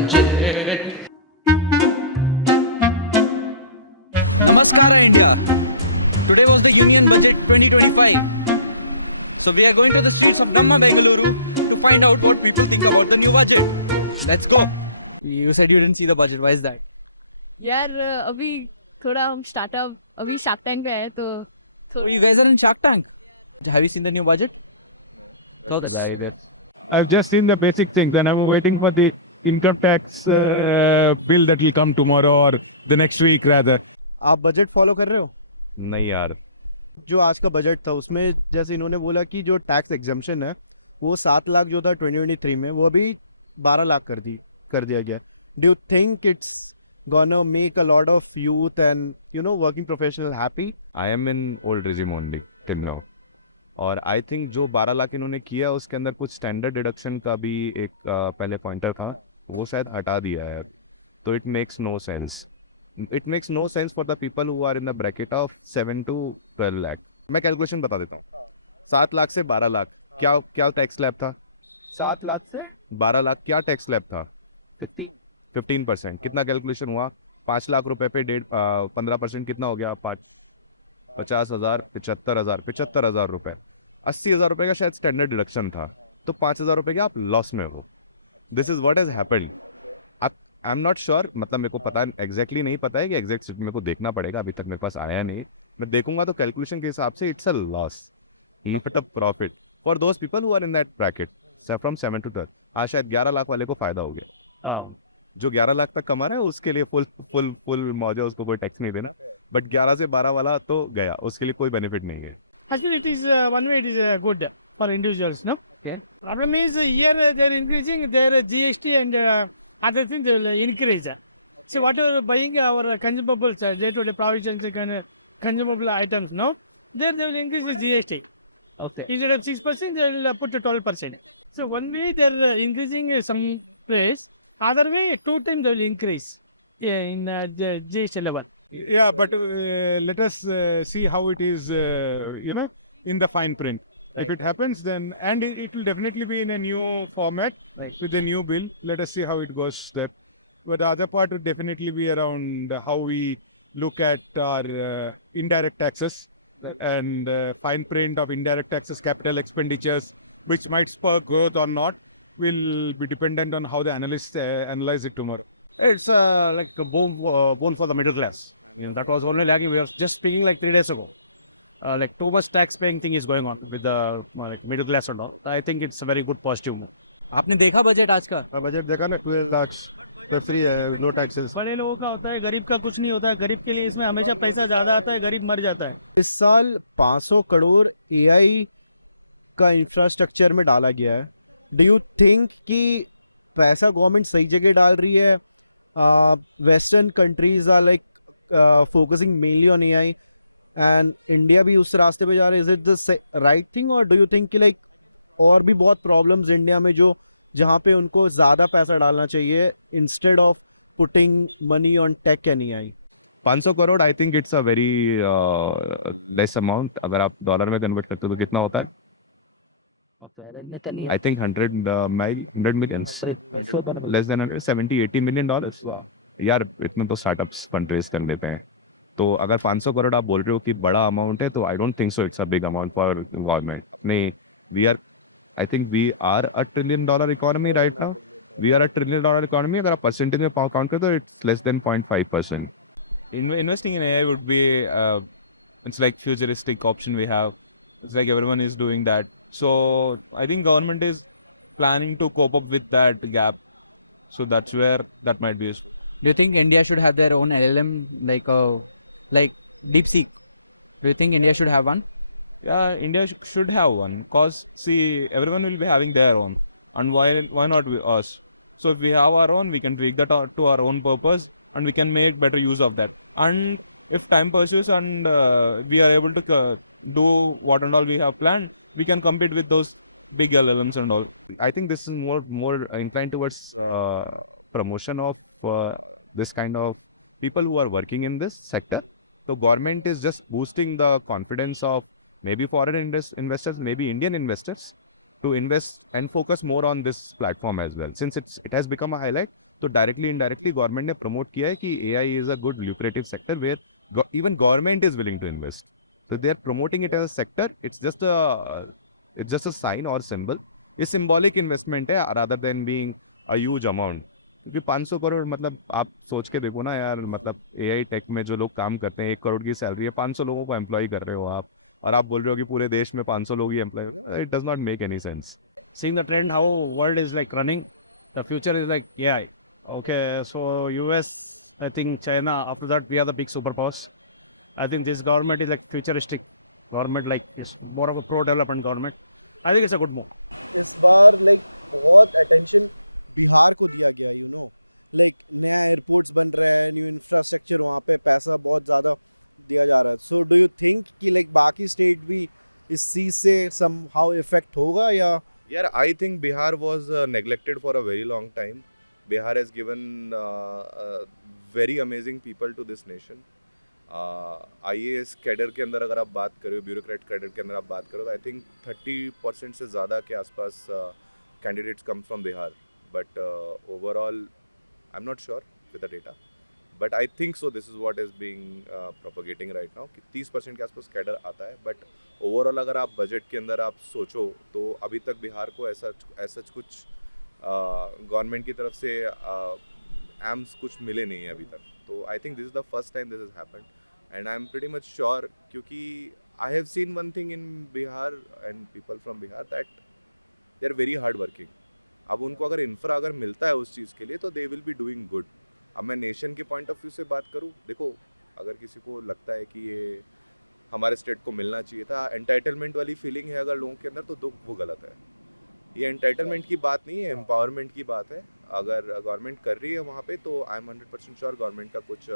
budget. Namaskara India. Today was the Union Budget 2025. So we are going to the streets of Namma Bengaluru to find out what people think about the new budget. Let's go. You said you didn't see the budget. Why is that? यार अभी थोड़ा हम startup अभी shark tank पे आए तो Oh, you guys are in Shark Tank. Have you seen the new budget? So, I've just seen the basic things and I'm waiting for the income tax bill that will come tomorrow or the next week rather. आप budget follow कर रहे हो? नहीं यार, जो आज का budget था उसमें जैसे इन्होंने बोला कि जो टैक्स एग्जम्पशन है वो 7 लाख जो था 2023 में वो अभी 12 लाख कर दिया गया. Do you think it's gonna make a lot of youth and working professional happy? I am in old regime only till now. और आई थिंक जो 12 लाख इन्होंने किया उसके अंदर कुछ स्टैंडर्ड डिडक्शन का भी एक पहले पॉइंटर था, वो शायद हटा दिया है अभी. तो it makes no sense. It makes no sense for the people who are in the bracket of 7 to 12 lakh. मैं कैलकुलेशन बता देता हूँ. 7 लाख से 12 लाख क्या टैक्स स्लैब था? 7 लाख से 12 लाख क्या टैक्स स्लैब था? 15%. कितना कैलकुलेशन हुआ? 5 लाख रुपए पे 15% कितना हो गया? 50,000 75,000 रुपये. 80,000 रुपये का शायद स्टैंडर्ड डिडक्शन था, तो 5,000 रुपये के आप लॉस में हो. This is what has happened. I am not sure, मतलब मेरे को पता एग्जैक्टली नहीं पता है कि एग्जैक्ट सीट मेरे को देखना पड़ेगा, अभी तक मेरे पास आया नहीं. मैं देखूंगा तो कैलकुलेशन के हिसाब से it's a loss, not a profit for those people who are in that bracket from 7 to 12. हाँ, शायद 11 लाख वाले को फ़ायदा हो गया. जो 11 लाख तक कमा रहा है उसके लिए फुल मौज है, उसको कोई टैक्स नहीं देना. बट 11 से 12 वाला तो गया, उसके लिए कोई बेनिफिट नहीं है. Actually, it is one way it is good for individuals. No. Okay. Problem is here they are increasing their GST and other things they will increase. So whatever buying our consumables, day-to-day provisions and consumable items, no, there they will increase the GST. Okay. Instead of 6%, they will put to 12%. So one way they are increasing some place, other way 2 times they will increase in the GST level. Yeah, but let us see how it is, in the fine print. If it happens, then and it will definitely be in a new format with a new bill. Let us see how it goes there. But the other part would definitely be around how we look at our indirect taxes and fine print of indirect taxes, capital expenditures, which might spur growth or not, will be dependent on how the analysts analyze it tomorrow. It's like a boon for the middle class. I mean, that was only lagging. We were just speaking like 3 days ago. Like too much tax paying thing is going on with the middle class and all. I think it's a very good positive move. आपने देखा budget आज का? Budget देखा ना, 12 लाख पे free है, no taxes. बड़े लोगों का होता है, गरीब का कुछ नहीं होता है. गरीब के लिए इसमें हमेशा पैसा ज़्यादा आता है, गरीब मर जाता है. इस साल 500 करोड़ AI का इंफ्रास्ट्रक्चर में डाला गया है. डू यू थिंक कि पैसा गवर्नमेंट सही जगह डाल रही है? Western countries are like focusing mainly on AI and India भी उस रास्ते पे जा रहा है. Is it the right thing और डू यू थिंक कि लाइक और भी बहुत प्रॉब्लम्स इंडिया में जो जहाँ पे उनको ज़्यादा पैसा डालना चाहिए instead of putting money on tech and AI? 500 crore I think it's a very less amount. अगर आप डॉलर में कन्वर्ट करते हो तो कितना होता है? I think 100 millions, less than 170-80 million dollars. यार इतना तो स्टार्टअप्स फंड रेज कर लेते हैं. तो अगर 500 करोड़ आप बोल रहे हो कि बड़ा अमाउंट है, तो I don't think so it's a big amount for government. I think we are a $1 trillion economy right now. We are a $1 trillion economy. अगर आप परसेंटेज में काउंट करें तो it's less than 0.5%. Investing in AI would be it's like futuristic option we have. It's like everyone is doing that. So I think government is planning to cope up with that gap. So that's where that might be useful. Do you think India should have their own LLM like DeepSeek? Do you think India should have one? Yeah, India should have one. Cause see, everyone will be having their own, and why not us? So if we have our own, we can tweak that to our own purpose, and we can make better use of that. And if time pursues and we are able to do what and all we have planned, we can compete with those big LLMs and all. I think this is more inclined towards promotion of this kind of people who are working in this sector. So government is just boosting the confidence of maybe foreign investors, maybe Indian investors, to invest and focus more on this platform as well. Since it has become a highlight, तो directly indirectly government ने promote किया है कि AI is a good lucrative sector where even government is willing to invest. So they are promoting it as a sector. It's just a sign or symbol. ये symbolic investment है rather than being a huge amount. क्योंकि 500 करोड़ मतलब आप सोच के देखो ना यार, मतलब AI टेक में जो लोग काम करते हैं 1 करोड़ की सैलरी है, 500 लोगों को एम्प्लॉय कर रहे हो आप, और आप बोल रहे हो कि पूरे देश में 500 लोग ही एम्प्लॉय हो गए. It does not make any sense. Seeing the trend, how world is like running, the future is like AI. Okay, so US, I think China, after that we are the big superpowers. I think this government is like futuristic government, like it's more of a pro-development government. I think it's a good move. इस बार like बहुत attention Bihar को दिया गया, you know, like नया airports बन रहा है, new infrastructure, वहाँ पे पैसा बहुत ज़्यादा दिया जा रहा है. सो डू यू थिंक कि लाइक बाकी स्टेट भी इस चीज़ से सम हाउ इफेक्ट होगा या? Yeah, I think Bihar was neglected for a very long time. Bihar has given very amazing people to this nation. IAS cadre के अंदर अगर आप बात करो, ब्यूरोक्रेट कैडर के अंदर आप बात करो, तो आई थिंक 30% से ज़्यादा के आसपास candidates come from Bihar. But overall I am not sure with the data, but I think so this is what is being propagating right now कि 30% के आसपास कैडर आता है. बट ओवरऑल अगर आप बजट के अंदर आप सोचो तो अभी तक बिहार को ऐसा कुछ गवर्नमेंट की तरफ से एम्स कुछ मिले नहीं है अभी तक. तो I think this is the first time this has happened, and I am pretty much sure, क्योंकि I have seen one thing in Bihar and people from Bihar that they are very hard working. अब उनको अगर infra अगर मिलता है उस चीज़ के लिए तो they will be doing good. अब मैं नेशन के पॉइंट ऑफ व्यू से बात करूँ, देखो अगर किसी को लगता है कि ये हमारे स्टेट को मिलना चाहिए था, एंटाइटलमेंट वाली फीलिंग है अगर लोगों के अंदर, तो वो गलत है. ये एंटाइटलमेंट की बात नहीं है, एम्पावरमेंट की बात है. अगर गवर्नमेंट कर रही है वहाँ पे तो आई एम 100% श्योर गवर्नमेंट का कुछ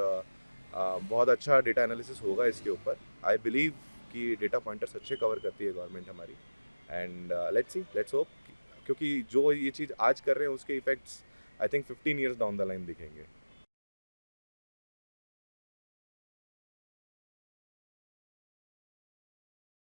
बहुत अच्छा डेटा एनालिसिस होगा इसके ऊपर. आई बिलीव कि डेटा पॉइंटर्स अच्छे कवर करती है गवर्नमेंट हमारी, एंड लेट्स होप, क्योंकि जो ये चीज़ आज कर रहे हैं उसके effects I think 15 years down the line दिखेंगे.